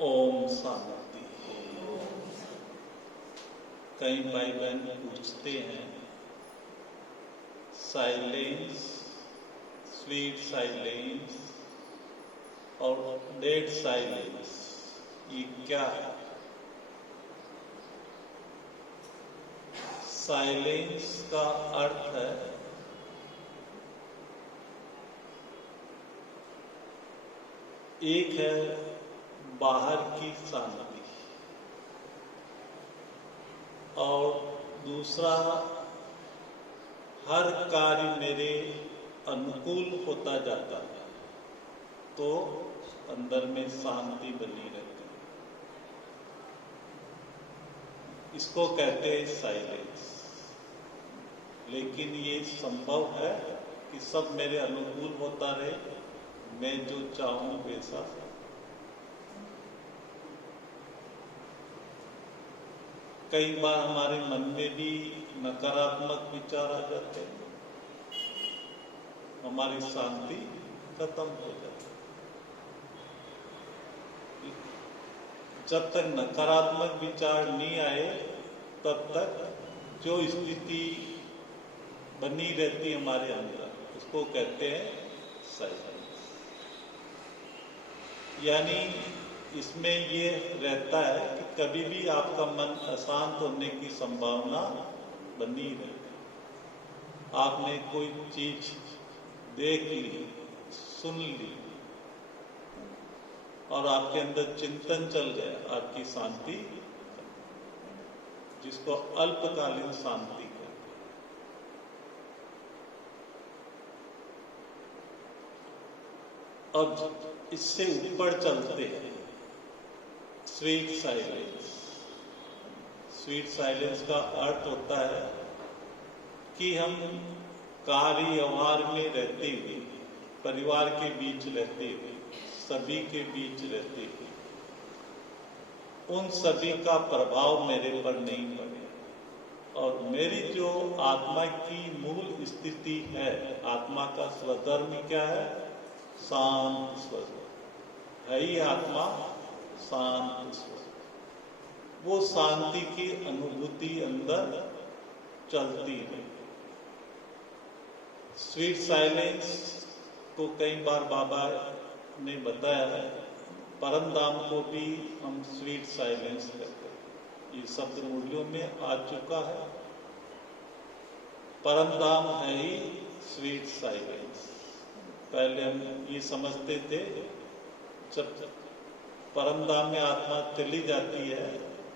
ओम शांति। कई भाई बहन पूछते हैं साइलेंस, स्वीट साइलेंस और डेड साइलेंस ये क्या है? साइलेंस का अर्थ है एक है बाहर की शांति और दूसरा हर कार्य मेरे अनुकूल होता जाता है तो अंदर में शांति बनी रहती है। इसको कहते हैं साइलेंस। लेकिन ये संभव है कि सब मेरे अनुकूल होता रहे, मैं जो चाहूं वैसा? कई बार हमारे मन में भी नकारात्मक विचार आ जाते हैं, हमारी शांति खत्म हो जाती है। जब तक नकारात्मक विचार नहीं आए तब तक जो स्थिति बनी रहती है हमारे अंदर, उसको कहते हैं साइलेंस। यानी इसमें ये रहता है कि कभी भी आपका मन अशांत होने की संभावना बनी रहती है। आपने कोई चीज देख ली, सुन ली और आपके अंदर चिंतन चल गया, आपकी शांति, जिसको अल्पकालीन शांति कहते हैं। अब इससे ऊपर चलते हैं स्वीट साइलेंस। स्वीट साइलेंस का अर्थ होता है कि हम कार्य व्यवहार में रहते हुए, परिवार के बीच रहते हुए, सभी के बीच रहते हुए, उन सभी का प्रभाव मेरे पर नहीं पड़े और मेरी जो आत्मा की मूल स्थिति है, आत्मा का स्वधर्म क्या है? शांत स्वधर्म है ही आत्मा, शांत स्वधर्म। वो शांति की अनुभूति अंदर चलती है। स्वीट साइलेंस को कई बार बाबा ने बताया है, परम धाम को भी हम स्वीट साइलेंस कहते हैं। ये शब्द मूल्यों में आ चुका है। परम धाम है ही स्वीट साइलेंस। पहले हम ये समझते थे जब परम धाम में आत्मा चली जाती है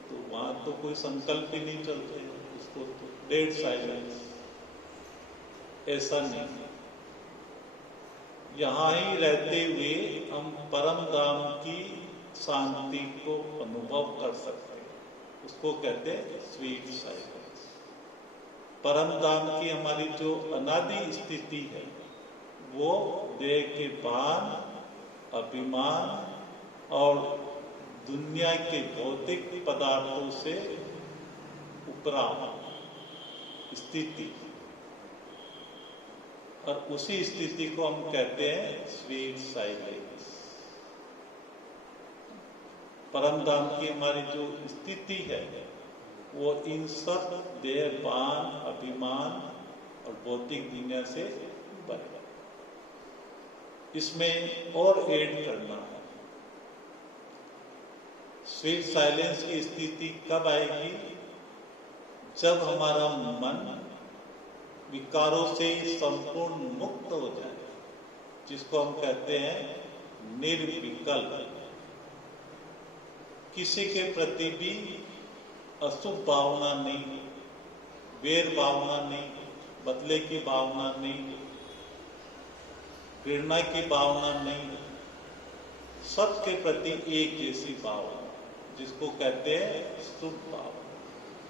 तो वहां तो कोई संकल्प ही नहीं चलते, उसको तो डेड साइलेंस। ऐसा नहीं, यहाँ ही रहते हुए हम परम धाम की शांति को अनुभव कर सकते हैं, उसको कहते हैं स्वीट साइलेंस। परम धाम की हमारी जो अनादि स्थिति है वो देह के भान, अभिमान और दुनिया के भौतिक पदार्थों से उपराम स्थिति, और उसी स्थिति को हम कहते हैं स्वीट साइलेंस। परम धाम की हमारी जो स्थिति है वो इन सब देहपान, अभिमान और भौतिक दुनिया से बने। इसमें और ऐड करना है, स्वीट साइलेंस की स्थिति कब आएगी? जब हमारा मन विकारों से संपूर्ण मुक्त हो जाए, जिसको हम कहते हैं निर्विकल्प। किसी के प्रति भी अशुभ भावना नहीं, वैर भावना नहीं, बदले की भावना नहीं, घृणा की भावना नहीं, सबके प्रति एक जैसी भावना, जिसको कहते हैं शुभ भावना।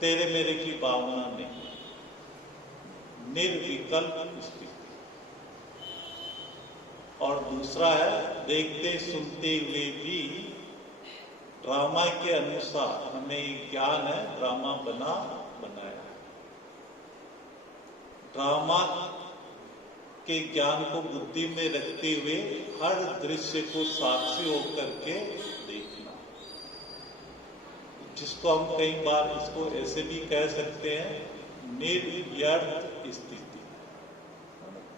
तेरे मेरे की भावना नहीं, निर्विकल्प स्थिति। और दूसरा है, देखते सुनते हुए भी ड्रामा के अनुसार हमें ज्ञान है, ड्रामा बनाया। ड्रामा के ज्ञान को बुद्धि में रखते हुए हर दृश्य को साक्षी होकर के देखना। जिसको हम कई बार इसको ऐसे भी कह सकते हैं निर्व्यर्थ स्थिति।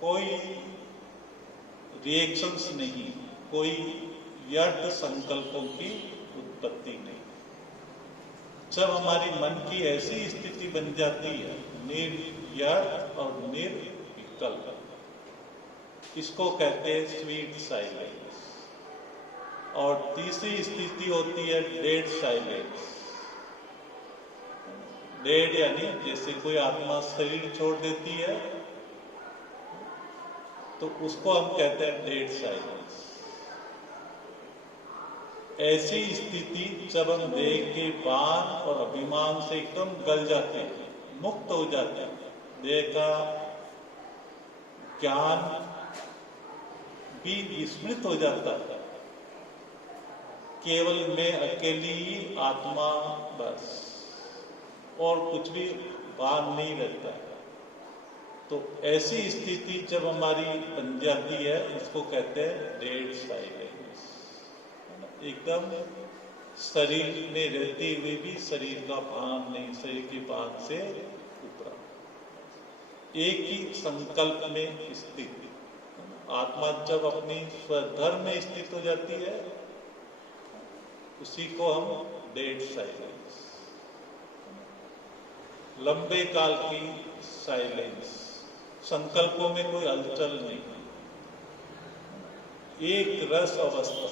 कोई रिएक्शंस नहीं, कोई व्यर्थ संकल्पों की उत्पत्ति नहीं। जब हमारी मन की ऐसी स्थिति बन जाती है निर्व्यर्थ और निर्विकल्प, इसको कहते हैं स्वीट साइलेंस। और तीसरी स्थिति होती है डेड साइलेंस। डेड यानी जैसे कोई आत्मा शरीर छोड़ देती है तो उसको हम कहते हैं डेड साइलेंस। ऐसी स्थिति जब हम देह के बाण और अभिमान से एकदम गल जाते हैं, मुक्त हो जाते हैं, देह का ज्ञान भी विस्मृत हो जाता है, केवल मैं अकेली ही आत्मा बस, और कुछ भी बाहर नहीं रहता है। तो ऐसी स्थिति जब हमारी बन जाती है उसको कहते हैं डेड साइलेंस। एकदम शरीर में रहते हुए भी शरीर का भान नहीं, शरीर के भान से उपरा, एक ही संकल्प में स्थित आत्मा जब अपनी स्वधर्म में स्थित हो जाती है उसी को हम डेड साइलेंस, लंबे काल की साइलेंस, संकल्पों में कोई हलचल नहीं, एक रस अवस्था,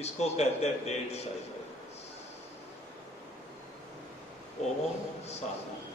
इसको कहते हैं डेड साइलेंस। ओम शांति।